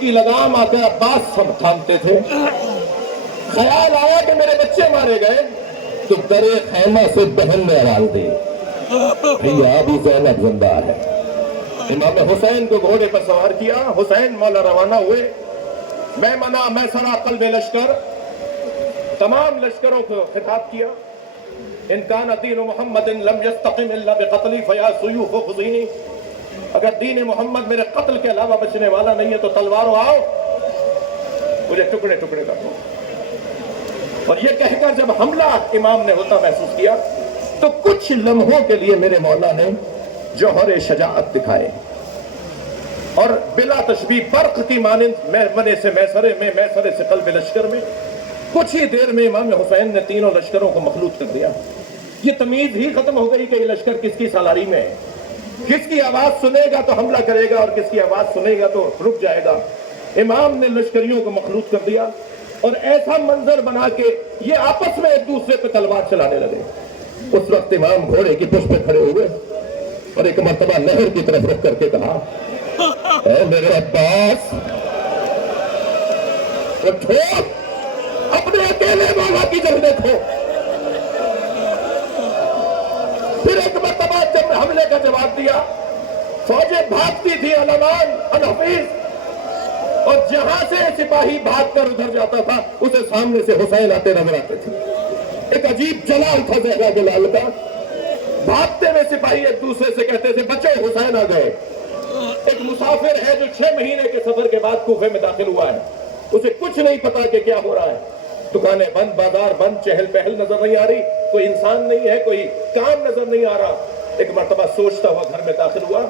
کی لگام آ کر عباس تھامتے تھے. خیال آیا کہ میرے بچے مارے گئے تو درے خیمہ سے بہن نے آواز دی, بھیا ابھی زینب زندہ ہے. امام حسین کو گھوڑے پر سوار کیا, حسین مولا روانہ ہوئے. میں منا میں سرا قلب لشکر, تمام لشکروں کو خطاب کیا, ان کان دین محمد لم یستقم الا بقتلی فیا سیوف خذینی, اگر دین محمد میرے قتل کے علاوہ بچنے والا نہیں ہے تو تلواروں آؤ مجھے ٹکڑے ٹکڑے کر دو. اور یہ کہہ کر جب حملہ امام نے ہوتا محسوس کیا تو کچھ لمحوں کے لیے میرے مولا نے جوہر شجاعت دکھائے اور بلا تشبیہ برق کی مانند میمنے سے میسرے میں, میسرے سے قلب لشکر میں, کچھ ہی دیر میں امام حسین نے تینوں لشکروں کو مخلوط کر دیا. یہ تمیز ہی ختم ہو گئی کہ یہ لشکر کس کی سالاری میں ہے, کس کی آواز سنے گا تو حملہ کرے گا اور کس کی آواز سنے گا تو رک جائے گا. امام نے لشکریوں کو مخلوط کر دیا اور ایسا منظر بنا کے یہ آپس میں ایک دوسرے پہ تلوار چلانے لگے. اس وقت امام گھوڑے کی پشت پہ کھڑے ہوئے اور ایک مرتبہ نہر کی طرف رخ کر کے کہا, اے میرے عباس اٹھو, اپنے اکیلے مولا کی جنگ دیکھو. پھر ایک مرتبہ جب حملے کا جواب دیا, فوجیں بھاگتی تھی علمان الحفیظ, اور جہاں سے سپاہی بھاگ کر ادھر جاتا تھا اسے سامنے سے حسین آتے نظر آتے تھے. ایک عجیب جلال تھا زہرا جلال کا. بھاگتے ہوئے سپاہی ایک دوسرے سے کہتے تھے بچے حسین آ گئے. ایک مسافر ہے جو 6 مہینے کے سفر کے بعد کوفے میں داخل ہوا ہے, اسے کچھ نہیں پتا کہ کیا ہو رہا ہے. دکانیں بند, بازار بند, چہل پہل نظر نہیں آ رہی, کوئی انسان نہیں ہے, کوئی کام نظر نہیں آ رہا. ایک مرتبہ سوچتا ہوا گھر میں داخل ہوا.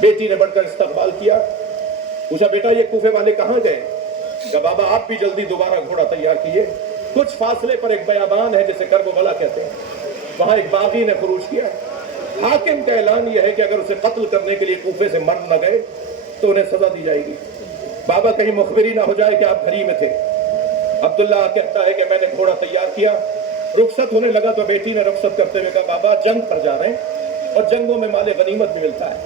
بیٹی نے بڑھ کر استقبال کیا, پوچھا بیٹا یہ کوفے والے کہاں گئے؟ کہ بابا آپ بھی جلدی دوبارہ گھوڑا تیار کیے. کچھ فاصلے پر ایک بیابان ہے جسے کربلا کہتے ہیں, وہاں ایک باغی نے خروج کیا. حاکم کا اعلان یہ ہے کہ اگر اسے قتل کرنے کے لیے کوفے سے مر نہ گئے تو انہیں سزا دی جائے گی. بابا کہیں مخبری نہ ہو جائے کہ آپ گھر ہی میں تھے. عبداللہ کہتا ہے کہ میں نے گھوڑا تیار کیا, رخصت ہونے لگا تو بیٹی نے رخصت کرتے ہوئے کہا بابا جنگ پر جا رہے ہیں اور جنگوں میں مال غنیمت بھی ملتا ہے.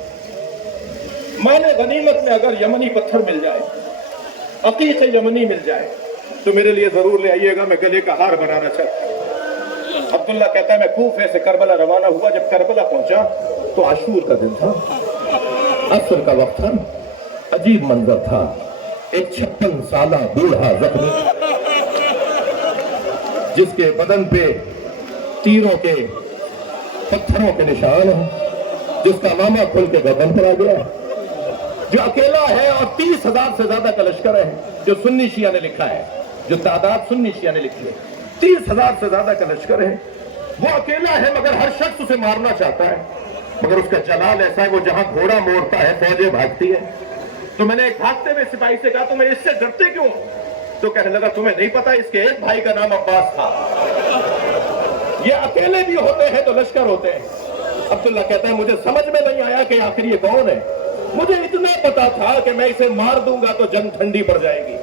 مال غنیمت میں اگر یمنی پتھر مل جائے, عقیق یمنی مل جائے تو میرے لیے ضرور لے آئیے گا, میں گلے کا ہار بنانا چاہتا ہوں. عبداللہ کہتا ہے میں کوفے سے کربلا روانہ ہوا. جب کربلا پہنچا تو عاشور کا دن تھا, عصر کا وقت تھا. عجیب منظر تھا. ایک 56 سالہ بوڑھا زخمی جس کے بدن پہ تیروں کے پتھروں کے نشان ہیں, جس کا ماما کھل کے گردن پر آ گیا, جو اکیلا ہے اور 30,000 سے زیادہ کا لشکر ہے. جو سنی شیعہ نے لکھا ہے, جو تعداد سنی شیعہ نے لکھی ہے, 30,000 سے زیادہ کا لشکر ہے. وہ اکیلا ہے مگر ہر شخص اسے مارنا چاہتا ہے, مگر اس کا جلال ایسا ہے وہ جہاں گھوڑا موڑتا ہے فوجیں بھاگتی ہے. تو میں نے ایک بھاگتے ہوئے سپاہی سے کہا تمہیں اس سے ڈرتے کیوں؟ تو کہنے لگا تمہیں نہیں پتا اس کے ایک بھائی کا نام عباس تھا. یہ اکیلے بھی ہوتے ہیں تو لشکر ہوتے ہیں. عبداللہ کہتا ہے مجھے سمجھ میں نہیں آیا کہ آخر یہ کون ہے. مجھے اتنا پتا تھا کہ میں اسے مار دوں گا تو جنگ ٹھنڈی پڑ جائے گی.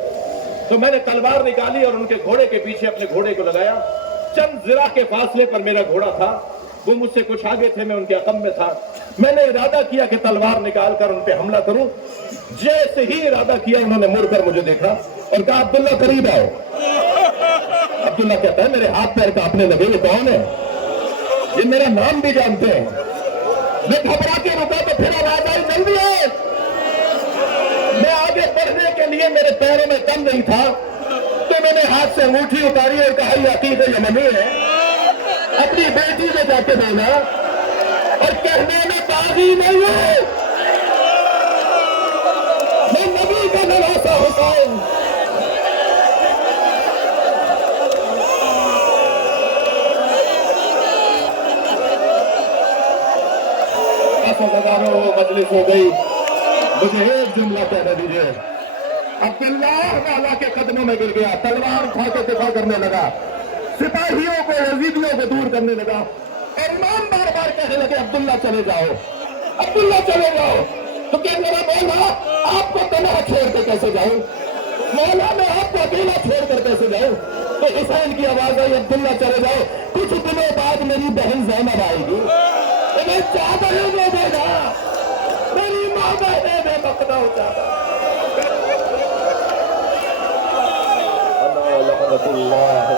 تو میں نے تلوار نکالی اور ان کے گھوڑے کے پیچھے اپنے گھوڑے کو لگایا. چند ذرا کے فاصلے پر میرا گھوڑا تھا, وہ مجھ سے کچھ آگے تھے, میں ان کے عقب میں تھا. میں نے ارادہ کیا کہ تلوار نکال کر ان پہ حملہ کروں. جیسے ہی ارادہ کیا انہوں نے مڑ کر مجھے دیکھا اور کہا عبداللہ قریب آؤ. عبداللہ کہتا ہے میرے ہاتھ پیر کانپنے لگے, یہ کون ہے؟ یہ میرا نام بھی جانتے ہیں. میں گھبرا کے رکا تو پھر آواز آئی جلدی آؤ. میں آگے بڑھنے کے لیے میرے پیروں میں دم نہیں تھا تو میں نے ہاتھ سے انگوٹھی اتاری اور کہا یہ عقیق یمنی ہے, اپنی بیٹی میں جا کے دینا اور کہنے میں باغی نہیں ہوں, میں نبی کا نواسا حسین. مجلس ہو گئی. مجھے ایک جملہ کہہ دیجیے. عبداللہ والا کے قدموں میں گر گیا, تلوار اٹھا کے دفاع کرنے لگا, سپاہیوں کو یزیدیوں کو دور کرنے لگا. اور امام بار بار کہنے لگے عبداللہ چلے جاؤ, عبداللہ چلے جاؤ. تو کہنے لگا مولا آپ کو تنہا چھوڑ کے کیسے جاؤں, مولا میں آپ کو اکیلا چھوڑ کر کیسے جاؤں. تو حسین کی آواز آئی عبداللہ چلے جاؤ, کچھ دنوں بعد میری بہن زینب آئے گی, انہیں چادر دے دے گا, میری ماں بہنے میں بکنا ہو جاتا. ورحمۃ اللہ